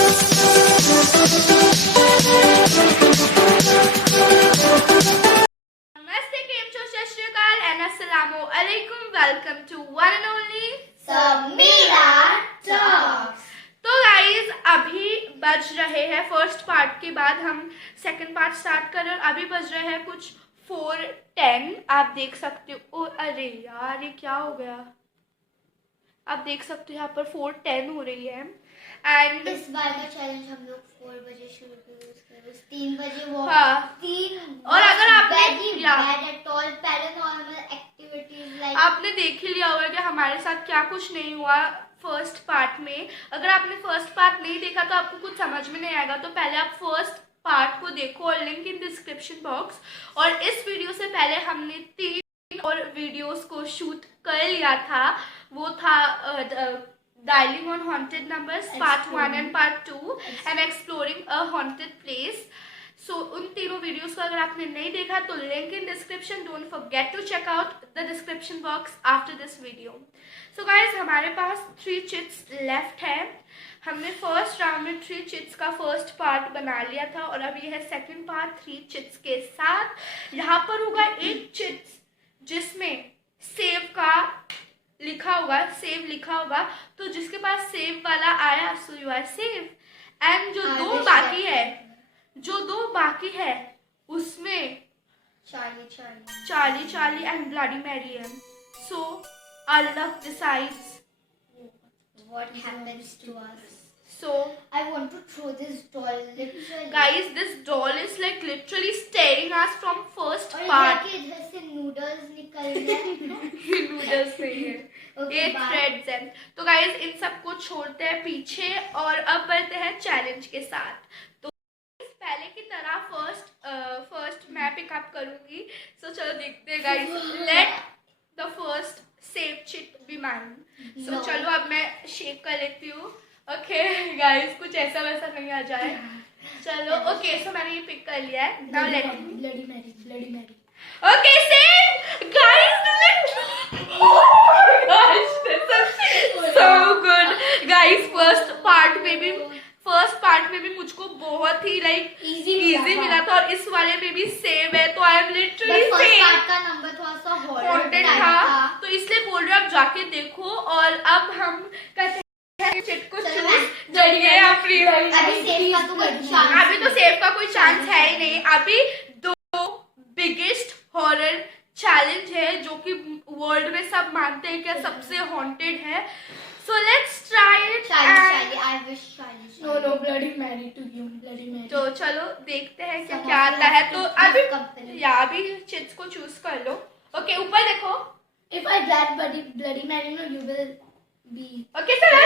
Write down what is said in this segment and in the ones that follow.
नमस्ते, केम छो, सत श्री अकाल एंड अस्सलामु अलैकुम। Welcome to one and only Sameera talks. तो गाइज अभी बज रहे हैं, फर्स्ट पार्ट के बाद हम सेकंड पार्ट स्टार्ट कर रहे हैं। अभी बज रहे हैं कुछ 4:10। आप देख सकते हो, अरे यार ये क्या हो गया। आप देख सकते हो यहाँ पर 4:10 हो रही है। एंड इस बार का चैलेंज हम लोग 4 बजे शुरू करेंगे, 3 बजे वो हाँ। 3 और अगर आपने पैरानॉर्मल एक्टिविटीज लाइक आपने देख ही लिया होगा कि हमारे साथ क्या कुछ नहीं हुआ फर्स्ट पार्ट में। अगर आपने फर्स्ट पार्ट नहीं देखा तो आपको कुछ समझ में नहीं आएगा, तो पहले आप फर्स्ट पार्ट को देखो और लिंक इन डिस्क्रिप्शन बॉक्स। और इस वीडियो से पहले हमने 3 और वीडियोस को शूट कर लिया था। वो था dialling on haunted numbers part 1 and part 2 and exploring a haunted place. So उन तीनों वीडियोस को अगर आपने नहीं देखा तो link in description. Don't forget to check out the description box after this video. So guys हमारे पास 3 चिट्स लेफ्ट है। हमने फर्स्ट राउंड में 3 चिट्स का फर्स्ट पार्ट बना लिया था और अब ये है सेकंड पार्ट 3 चिट्स के साथ। यहाँ पर होगा एक चिट्स जिसमें सेव का लिखा होगा, सेव लिखा होगा, तो जिसके पास सेव वाला आया so you are safe. And जो दो बाकी है उसमें चार्ली एंड ब्लडी मैरी है। सो our luck decides what happens to us. So I want to throw this doll literally. guys, this doll is like literally staring us from first और part. ये इधर से नूडल्स निकल रहे हैं। ये noodles नहीं है, ये bye. थ्रेड्स हैं। तो गाइज इन सबको छोड़ते हैं पीछे और अब बढ़ते हैं चैलेंज के साथ। तो पहले की तरह फर्स्ट मैं पिकअप करूंगी। सो चलो देखते हैं guys. Let the first save chit be mine. So चलो अब मैं शेक कर लेती हूँ। ओके गाइस, कुछ ऐसा वैसा नहीं आ जाए। चलो ओके, सो मैंने ये पिक कर लिया है। Now let bloody Mary okay safe guys. Oh my gosh, this is so good guys. First part में भी मुझको बहुत ही लाइक इजी मिला था और इस वाले में भी सेव है। तो I am literally first part का नंबर थोड़ा सा हॉन्टेड था, तो इसलिए बोल रहे हो आप जाके देखो। और अब हम कहते हैं चिट को चूज करिए अपनी। अभी तो सेव का कोई चांस है ही नहीं। अभी 2 बिगेस्ट हॉरर चैलेंज है जो कि वर्ल्ड में सब मानते हैं कि सबसे हॉन्टेड है। So let's try it. Charlie, I wish Charlie. No, Bloody Mary to you, Bloody Mary. तो चलो देखते हैं क्या आता है। तो अभी चिट्स को चूज कर लो। ओके ऊपर देखो। If I get Bloody Mary, no, you will be. Okay sir.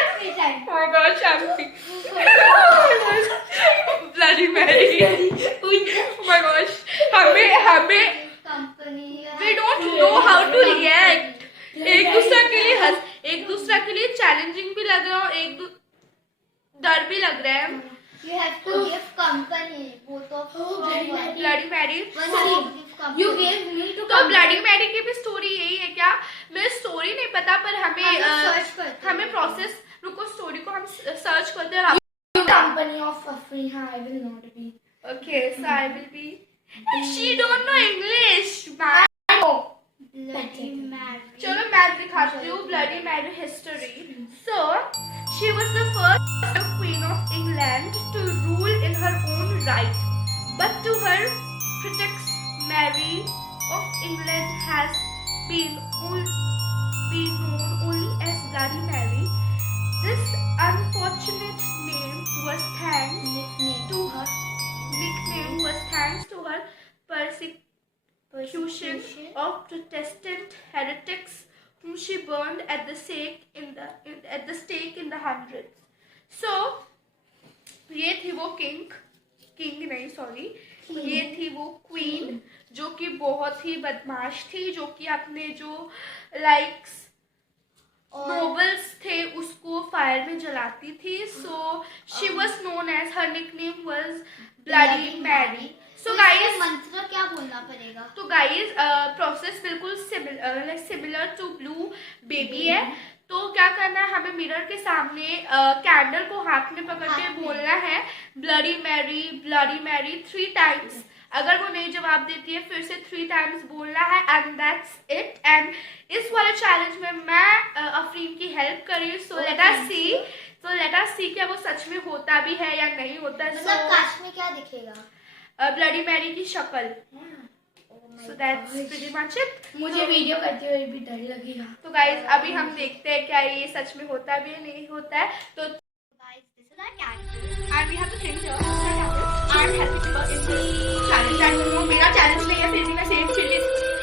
Oh my gosh, I'm Bloody Mary. Oh my gosh, हमें we don't know how to react. एक दूसरा के लिए चैलेंजिंग भी लग रहा है और डर भी लग रहा है। You have to give company. Both of bloody Mary You gave me to. तो ब्लडी मैरी की भी स्टोरी यही है क्या? मुझे स्टोरी नहीं पता, पर हमें प्रोसेस रुको, स्टोरी को हम सर्च करते हैं। Company of Afriha, I will not be. Okay, so I will be. She don't know English, man. Bloody Mary. चलो मैं दिखाती हूँ bloody Mary history. So she was the first queen of England to rule in her own right, but to her critics, Mary of England has been known only as Bloody Mary. This unfortunate nickname was thanks to her persecution of Protestant heretics whom she burned at the stake in the hundreds. So ये थी वो ये थी वो queen जो कि बहुत ही बदमाश थी, जो कि अपने जो लाइक्स नोबल्स थे उसको फायर में जलाती थी। So she was known as, her nickname was bloody Mary. So guys मंत्र क्या बोलना पड़ेगा? तो गाइस प्रोसेस बिल्कुल सिमिलर टू ब्लू बेबी है। तो क्या करना है, हमें मिरर के सामने कैंडल को हाथ में पकड़ के हाथ में। बोलना है ब्लडी मैरी 3 टाइम्स। अगर वो नहीं जवाब देती है फिर से 3 टाइम्स बोलना है, एंड दैट्स इट। एंड इस वाले चैलेंज में मैं अफरीन की हेल्प कर रही हूँ। सो लेट अस सी क्या वो सच में होता भी है या नहीं होता है। मतलब काश में क्या दिखेगा? ब्लडी मैरी की शक्ल। Oh my so that's gosh. Pretty much it. मुझे वीडियो करते हुए भी डर लगेगा। तो गाइज अभी हम देखते हैं क्या ये सच में होता भी है नहीं होता है। तो Guys, this is our candle. and we have to think here. I'm helping her in this challenge. And you know, मेरा challenge नहीं है फिर भी मैं सेम फिर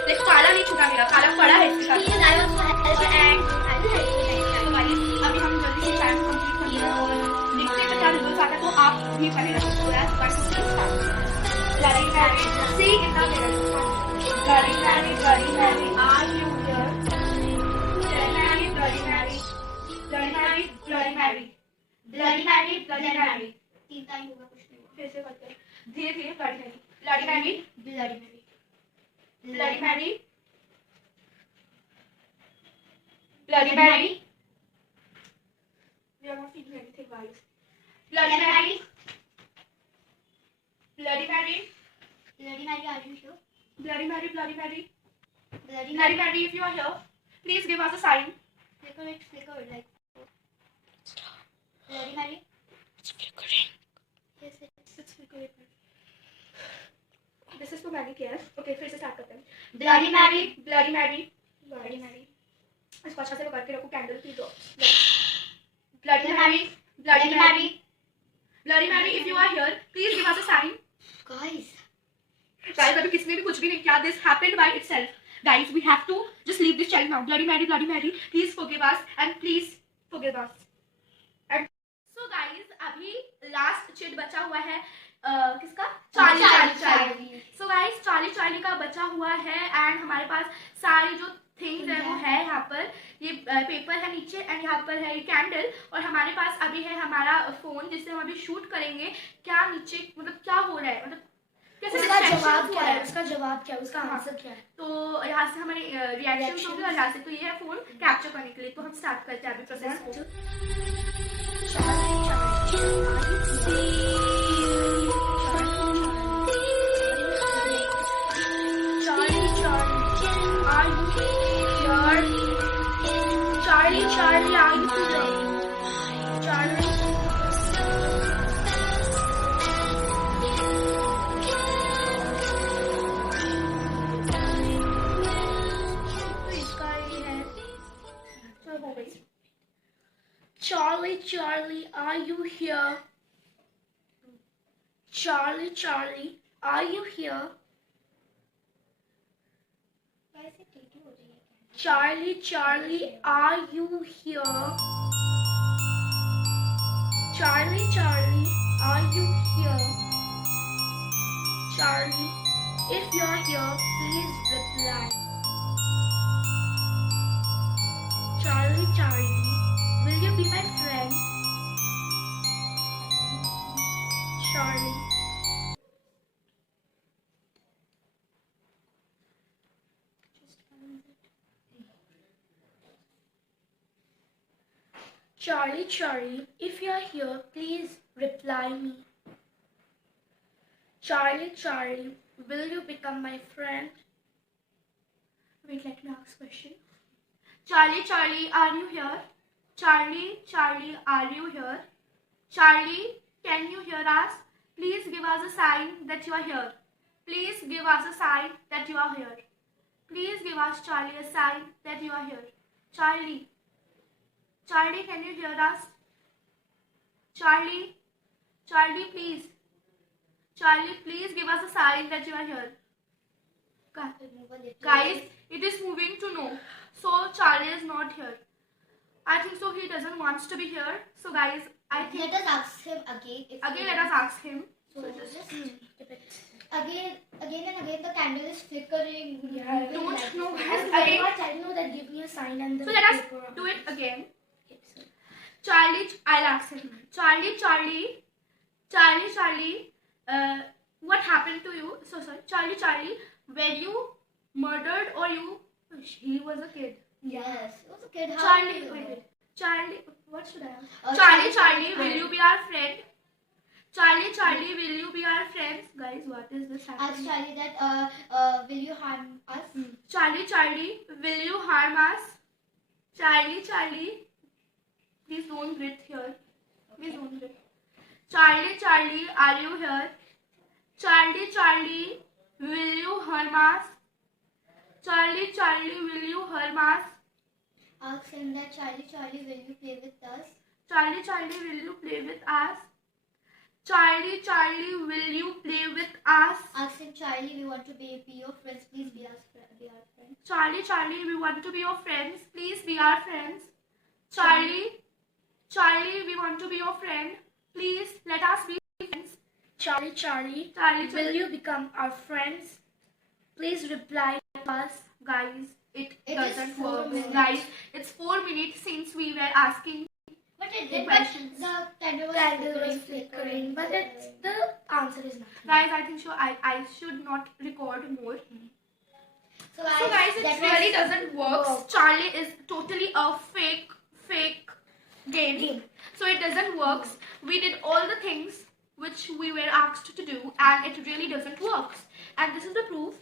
लाइक काला नहीं छूटा, मेरा काला पड़ा है इसके साथ। Please, I also help and I will help you next time. तो गाइस अभी हम जल्दी से चैलेंज कंप्लीट कर लेंगे और देखते हैं क्या रिजल्ट आता है। तो आप भी पढ़ेगा तो यार Bloody Mary, see in the mirror. Bloody Mary, are you here? Bloody Mary, Bloody Mary, Bloody Mary, Bloody Mary, Bloody Mary, Bloody Mary. 3 time होगा, कुछ नहीं होगा। फिर से करते हैं धीरे धीरे। Bloody Mary, Bloody Mary. Bloody Mary, Bloody Mary. We are not feeling anything, guys. Bloody Mary, Bloody Mary, Bloody Mary, are you here? Bloody Mary, Bloody Mary, Bloody Bloody Mary. Mary. If you are here, please give us a sign. Flicker it like. Bloody Mary. It's flickering. Yes, it. It's flickering. This is for manicure. Okay, फिर से start करते हैं। Bloody Mary. Bloody Mary, Bloody Mary. इसको अच्छा से पकड़ के रखो, कैंडल की दो। Bloody Bloody Mary, Bloody Bloody Mary, Mary. Bloody Mary. If you are here, please give us a sign. Guys. Guys, अभी किसने भी कुछ भी नहीं किया. This happened by itself. Guys, we have to just leave this challenge now. Bloody Mary, please forgive us and please forgive us. And so guys, अभी last chit बचा हुआ है किसका? चार्ली. So guys, चार्ली का बचा हुआ है and हमारे पास सारी जो थिंग्स है वो है यहाँ पर। ये पेपर है नीचे एंड यहाँ पर है ये कैंडल और हमारे पास अभी है हमारा फोन जिससे हम अभी शूट करेंगे। क्या नीचे मतलब क्या हो रहा है, मतलब कैसे उसका distractions जवाब हो क्या रहा है, उसका जवाब क्या है, उसका हाँ। आंसर क्या है? तो यहाँ से हमारे रिएक्शन होंगे और यहाँ से तो ये है फोन कैप्चर करने के लिए। तो हम स्टार्ट करते हैं अभी प्रोसेस को। Charlie, are you here? Charlie. तो इसका ये है, चलो हो गई। Charlie, are you here? Charlie, are you here? Guys, ये ठीक ही हो रही है। Charlie, are you here? Charlie, are you here? Charlie, if you're here, please reply. Charlie, will you be my friend? Charlie. Charlie, if you're here, please reply me. Charlie, will you become my friend? Wait, let me ask question. Charlie, are you here? Charlie, are you here? Charlie, can you hear us? Please give us a sign that you are here. Please give us a sign that you are here. Please give us, Charlie, a sign that you are here. Charlie, can you hear us? Charlie, please. Charlie, please give us a sign that you are here. Guys, it is moving to no. So Charlie is not here. I think so he doesn't want to be here. So guys, I think Let us ask him again. again let us ask him. So just again and again the candle is flickering. Yeah, Moving don't like know, this. guys. I Again. know that give me a sign and the So let us paper. do it again. Okay, so Charlie, I'll ask him. Charlie, what happened to you? So sorry, Charlie, were you murdered or he was a kid? Yes. It was a kid. How Charlie, old was wait, it? wait. Charlie, what should I ask? Oh, Charlie, Charlie, Charlie, will you be our friend? Charlie, Charlie, will you be our friends? Guys, what is this Ask happening? Charlie that will you harm us? Charlie, Charlie, will you harm us? Charlie, Charlie, please don't breathe here. Please don't breathe. Charlie, Charlie, are you here? Charlie, Charlie, will you harm us? Charlie, Charlie, will you harm us? Ask him that Charlie, Charlie, will you play with us? Charlie, Charlie, will you play with us? Charlie, Charlie, will you play with us? Ask him, Charlie, we want to be your friends. Please be our friends. Charlie, Charlie, we want to be your friends. Please be our friends. Charlie, Charlie, we want to be your friend. Please let us be friends. Charlie, Charlie, Charlie, will Charlie. you become our friends? Please reply to us. Guys, it It is doesn't 4 work. minutes. Guys, it's 4 minutes since we were asking. But it did. But Questions. the candle was Candle was flickering, but the answer is nothing. Guys, I think so. I should not record more. So So guys, it that really was- doesn't work. Charlie is totally a fake game. So it doesn't work. We did all the things which we were asked to do, and it really doesn't work. And this is the proof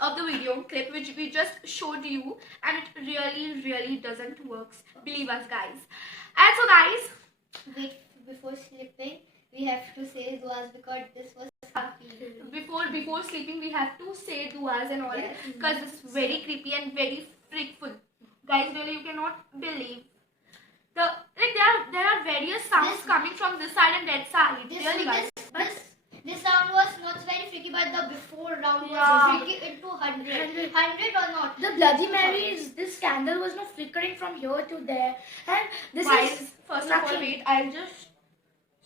of the video clip which we just showed you, and it really doesn't work. Believe us, guys. And so guys, Wait, before sleeping, we have to say duas because this was creepy. before sleeping we have to say duas and all, Yes. because it's very creepy and very freakful. Guys, really, you cannot believe there are various sounds This- coming from this side and that side. This, Really, guys. this sound was not very freaky, but the before round Yeah. was freaky into 100. 100 or not? The Bloody Marys, this candle was not flickering from here to there, and this Guys, is first of all, nothing. wait, I'll just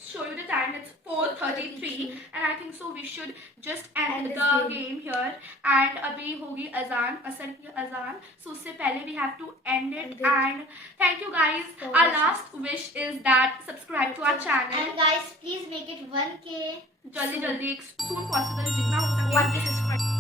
show you the time. It's 4:33, and I think so we should just end End this the game. game here. And अभी होगी अजान, असर की अजान. So उससे पहले we have to end it. End it. And thank you guys. For Our watching. last wish is that subscribe to our channel. And guys, please make it 1K. जल्दी जल्दी, soon possible, जितना हो सके. 1 subscribe.